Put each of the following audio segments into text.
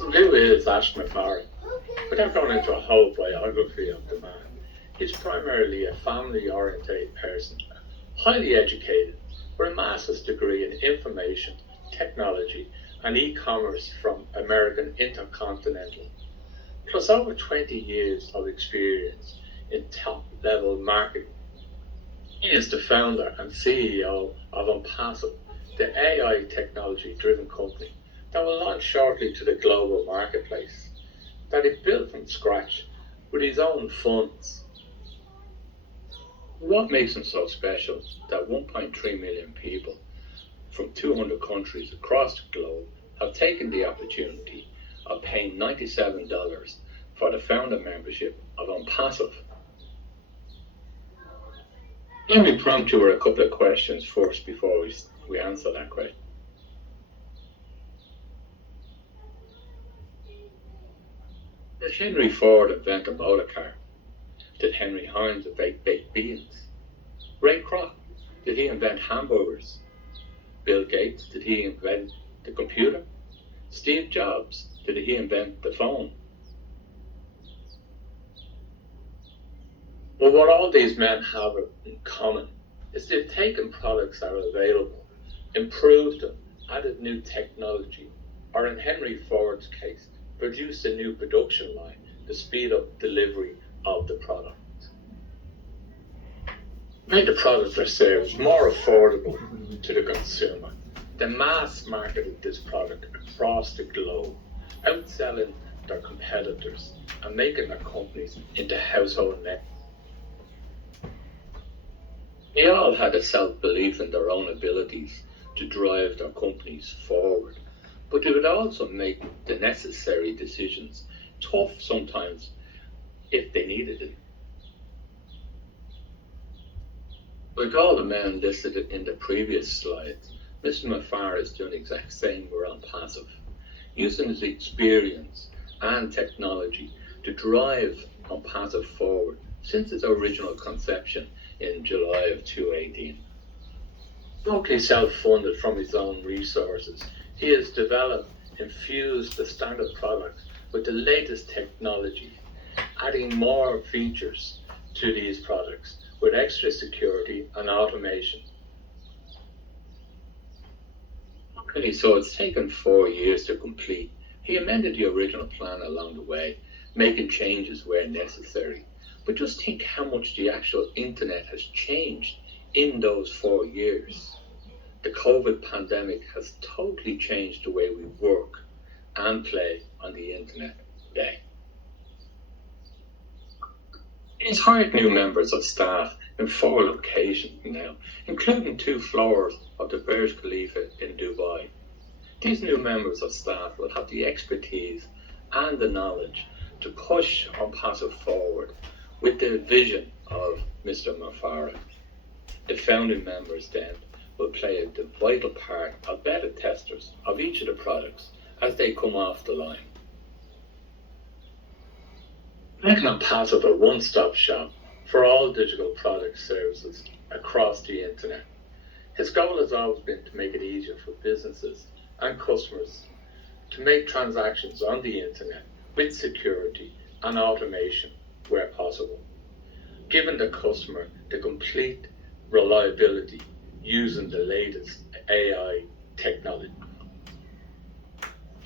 So who is Muphareh? Without going into a whole biography of the man, he's primarily a family-oriented person, highly educated, with a master's degree in information, technology, and e-commerce from American Intercontinental, plus over 20 years of experience in top-level marketing. He is the founder and CEO of Onpassive, the AI technology-driven company that will launch shortly to the global marketplace, that he built from scratch with his own funds. What makes him so special that 1.3 million people from 200 countries across the globe have taken the opportunity of paying $97 for the founder membership of Onpassive? Let me prompt you with a couple of questions first before we answer that question. Did Henry Ford invent a motor car? Did Henry Heinz invent baked beans? Ray Kroc, did he invent hamburgers? Bill Gates, did he invent the computer? Steve Jobs, did he invent the phone? Well, what all these men have in common is they've taken products that are available, improved them, added new technology, or in Henry Ford's case, produced a new production line to speed up delivery of the product. Made the product or service more affordable to the consumer. They mass marketed this product across the globe, outselling their competitors and making their companies into household names. They all had a self-belief in their own abilities to drive their companies forward, but they would also make the necessary decisions, tough sometimes, if they needed it. Like all the men listed in the previous slides, Mr. Muphareh is doing the exact same with Onpassive, using his experience and technology to drive Onpassive forward since its original conception in July of 2018. Locally self-funded from his own resources, he has developed, infused the standard products with the latest technology, adding more features to these products with extra security and automation. Okay, so it's taken 4 years to complete. He amended the original plan along the way, making changes where necessary. But just think how much the actual internet has changed in those 4 years. The COVID pandemic has totally changed the way we work and play on the internet today. He's hired new members of staff in 4 locations now, including 2 floors of the Burj Khalifa in Dubai. These new members of staff will have the expertise and the knowledge to push Onpassive forward with the vision of Mr. Muphareh. The founding members then will play a vital part of beta testers of each of the products as they come off the line. Making Onpassive a one-stop shop for all digital product services across the internet. His goal has always been to make it easier for businesses and customers to make transactions on the internet with security and automation where possible, giving the customer the complete reliability using the latest AI technology.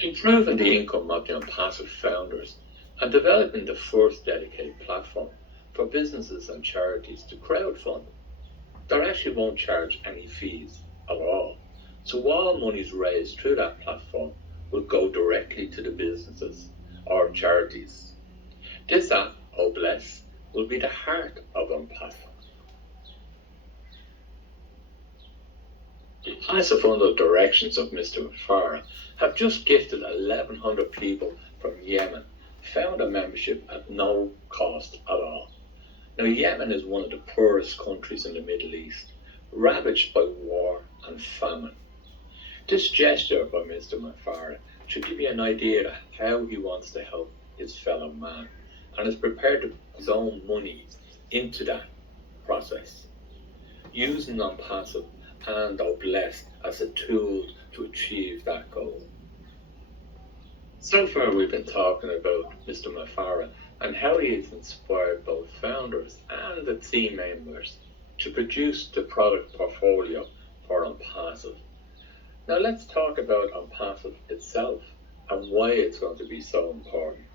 Improving the income of the Onpassive founders and developing the first dedicated platform for businesses and charities to crowdfund that actually won't charge any fees at all. So all monies raised through that platform will go directly to the businesses or charities. This app, Oh Bless, will be the heart of Onpassive. Onpassive, under the directions of Mr. Muphareh, have just gifted 1,100 people from Yemen founder membership at no cost at all. Now, Yemen is one of the poorest countries in the Middle East, ravaged by war and famine. This gesture by Mr. Muphareh should give you an idea of how he wants to help his fellow man and is prepared to put his own money into that process, using Onpassive and Oh Blessed as a tool to achieve that goal. So far we've been talking about Mr. Muphareh and how he has inspired both founders and the team members to produce the product portfolio for Onpassive. Now let's talk about Onpassive itself and why it's going to be so important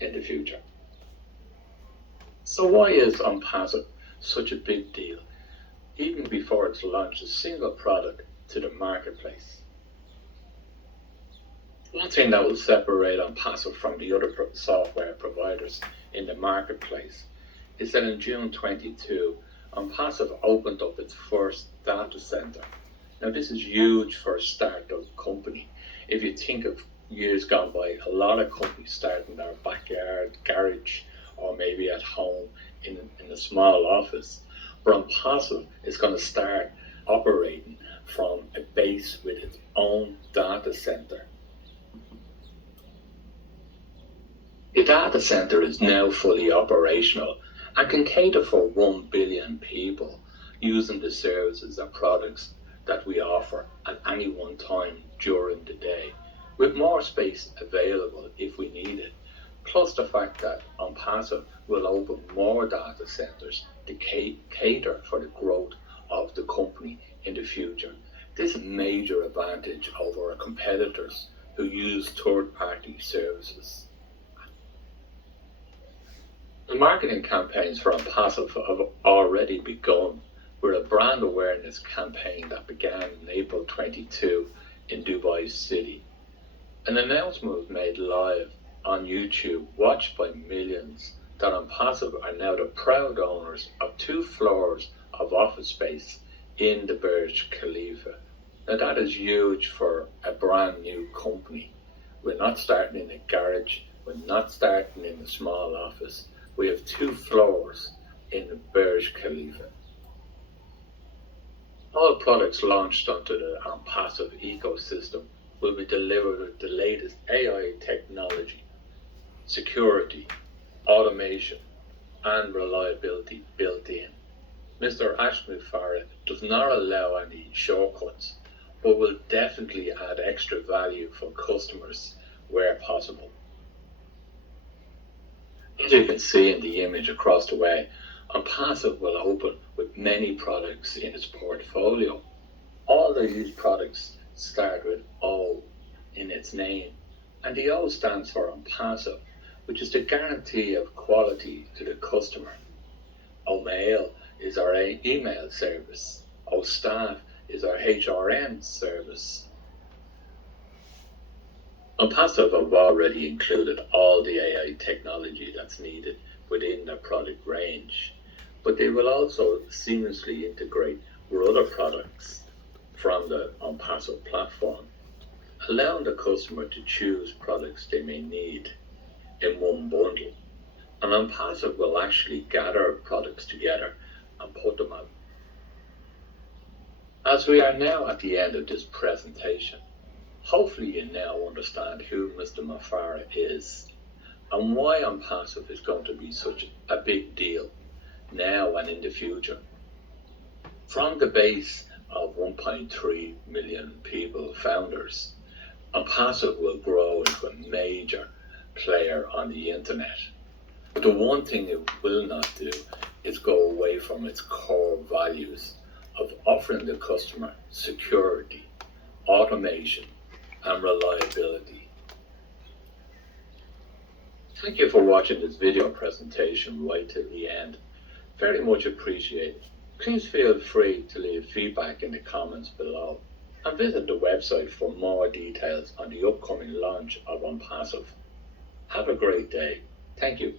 in the future. So why is Onpassive such a big deal, even before it's launched a single product to the marketplace? One thing that will separate Onpassive from the other software providers in the marketplace is that in June 22, Onpassive opened up its first data center. Now this is huge for a startup company. If you think of years gone by, a lot of companies start in their backyard, garage, or maybe at home in a small office. But Onpassive is going to start operating from a base with its own data center. The data center is now fully operational and can cater for 1 billion people using the services and products that we offer at any one time during the day, with more space available if we need it, plus the fact that Onpassive will open more data centers to cater for the growth of the company in the future. This is a major advantage over our competitors who use third-party services. The marketing campaigns for Onpassive have already begun with a brand awareness campaign that began in April 22 in Dubai City. An announcement was made live on YouTube, watched by millions, that Onpassive are now the proud owners of 2 floors of office space in the Burj Khalifa. Now that is huge for a brand new company. We're not starting in a garage, we're not starting in a small office. We have 2 floors in the Burj Khalifa. All products launched onto the Onpassive ecosystem will be delivered with the latest AI technology, security, automation, and reliability built in. Mr. Muphareh does not allow any shortcuts, but will definitely add extra value for customers where possible. As you can see in the image across the way, Onpassive will open with many products in its portfolio. All of these products start with O in its name, and the O stands for Onpassive, which is the guarantee of quality to the customer. Mail is our email service. Staff is our HRM service. Onpassive have already included all the AI technology that's needed within their product range, but they will also seamlessly integrate with other products from the Onpassive platform, allowing the customer to choose products they may need in one bundle. And Onpassive will actually gather products together and put them out. As we are now at the end of this presentation, hopefully you now understand who Mr. Muphareh is and why Onpassive is going to be such a big deal now and in the future. From the base of 1.3 million people, founders, Onpassive will grow into a major player on the internet. But the one thing it will not do is go away from its core values of offering the customer security, automation, and reliability. Thank you for watching this video presentation right to the end. Very much appreciated. Please feel free to leave feedback in the comments below and visit the website for more details on the upcoming launch of Onpassive. Have a great day. Thank you.